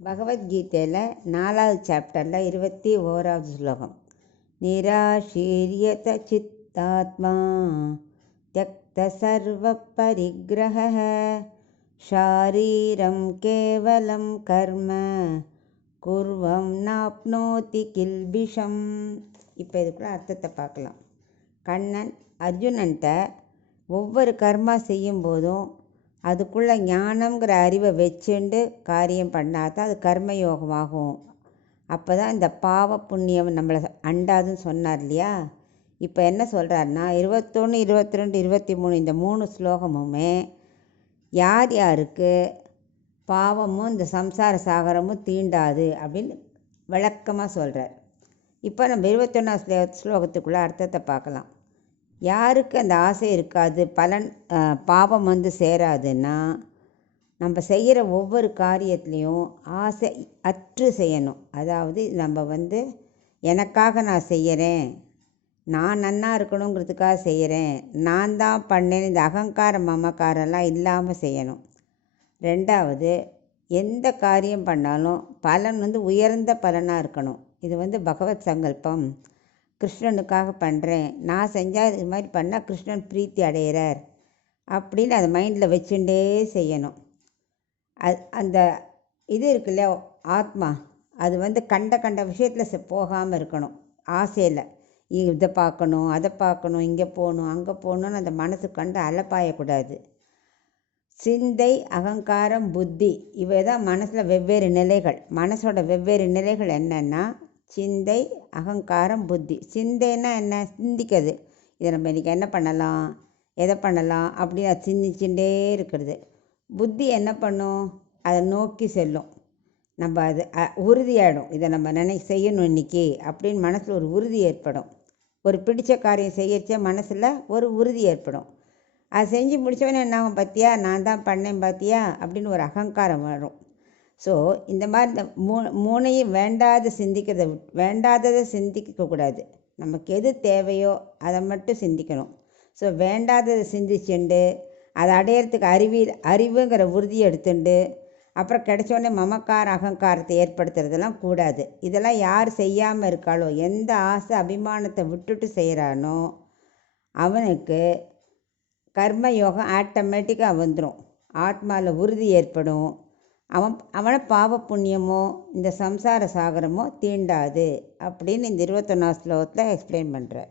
பகவத்கீதையில் 4வது சாப்டரில் 21வது ஸ்லோகம். நிராசீரியத சித்தாத்மா த்யக்த சர்வ பரிக்ரஹ ஷாரீரம் கேவலம் கர்ம குர்வம் நாப்னோதி கில்பிஷம். இப்போ இதுக்குள்ள அர்த்தத்தை பார்க்கலாம். கண்ணன் அர்ஜுனன்ட்ட ஒவ்வொரு கர்மா செய்யும்போதும் அதுக்குள்ளே ஞானம்ங்கிற அறிவை வச்சுண்டு காரியம் பண்ணாதான் அது கர்மயோகமாகும். அப்போ தான் இந்த பாவ புண்ணியம் நம்மளை அண்டாதுன்னு சொன்னார் இல்லையா. இப்போ என்ன சொல்கிறாருன்னா 21, 22, 23 இந்த 3 ஸ்லோகமுமே யார் யாருக்கு பாவமும் இந்த சம்சார சாகரமும் தீண்டாது அப்படின்னு விளக்கமாக சொல்கிறார். இப்போ நம்ம 21ஆம் ஸ்லோகத்துக்குள்ளே அர்த்தத்தை பார்க்கலாம். யாருக்கு அந்த ஆசை இருக்காது, பலன் பாவம் சேராதுன்னா நம்ம செய்கிற ஒவ்வொரு காரியத்துலேயும் ஆசை அற்று செய்யணும். அதாவது நம்ம எனக்காக நான் செய்கிறேன், நான் நன்னா இருக்கணுங்கிறதுக்காக செய்கிறேன், நான் தான் பண்ணேன், இந்த அகங்காரம் மமக்காரெல்லாம் இல்லாமல் செய்யணும். ரெண்டாவது, எந்த காரியம் பண்ணாலும் பலன் உயர்ந்த பலனாக இருக்கணும். இது பகவத் சங்கல்பம், கிருஷ்ணனுக்காக பண்ணுறேன், நான் செஞ்சால் இது மாதிரி பண்ணால் கிருஷ்ணன் பிரீத்தி அடைகிறார் அப்படின்னு அதை மைண்டில் வச்சுட்டே செய்யணும். அந்த இது இருக்கு இல்லையா ஆத்மா, அது கண்ட விஷயத்தில் போகாமல் இருக்கணும். ஆசையில் இதை பார்க்கணும், அதை பார்க்கணும், இங்கே போகணும், அங்கே போகணுன்னு அந்த மனசு கண்டு அலப்பாயக்கூடாது. சிந்தை, அகங்காரம், புத்தி இவை தான் மனசில் வெவ்வேறு நிலைகள். மனசோட வெவ்வேறு நிலைகள் என்னென்னா சிந்தை, அகங்காரம், புத்தி. சிந்தைன்னா என்ன? சிந்திக்கிறது. இதை நம்ம இன்றைக்கி என்ன பண்ணலாம், எதை பண்ணலாம் அப்படின்னு அது சிந்திச்சுட்டே இருக்கிறது. புத்தி என்ன பண்ணும்? அதை நோக்கி செல்லும். நம்ம அது உறுதியாயிடும், இதை நம்ம செய்யணும் இன்றைக்கி அப்படின்னு மனசில் ஒரு உறுதி ஏற்படும். ஒரு பிடிச்ச காரியம் செய்யறச்ச மனசில் ஒரு உறுதி ஏற்படும். அதை செஞ்சு முடித்தவொடனே என்ன ஆகும்? பார்த்தியா, நான் தான் பண்ணேன் பார்த்தியா அப்படின்னு ஒரு அகங்காரம் வரும். ஸோ இந்த மாதிரி இந்த மூணையும் வேண்டாததை சிந்திக்கக்கூடாது. நமக்கு எது தேவையோ அதை மட்டும் சிந்திக்கணும். ஸோ வேண்டாததை சிந்திச்சுண்டு அதை அடையிறதுக்கு அறிவுங்கிற உறுதியை எடுத்துண்டு அப்புறம் கிடைச்சோடனே மமக்கார அகங்காரத்தை ஏற்படுத்துறதெல்லாம் கூடாது. இதெல்லாம் யார் செய்யாமல் இருக்காளோ, எந்த ஆசை அபிமானத்தை விட்டுட்டு செய்கிறானோ அவனுக்கு கர்மயோகம் ஆட்டோமேட்டிக்காக வந்துடும். ஆத்மாவில் உறுதி ஏற்படும். அவனை பாவ புண்ணியமோ இந்த சம்சார சாகரமோ தீண்டாது அப்படின்னு இந்த 21ஆம் ஸ்லோகத்தில் எக்ஸ்பிளைன் பண்ணுறார்.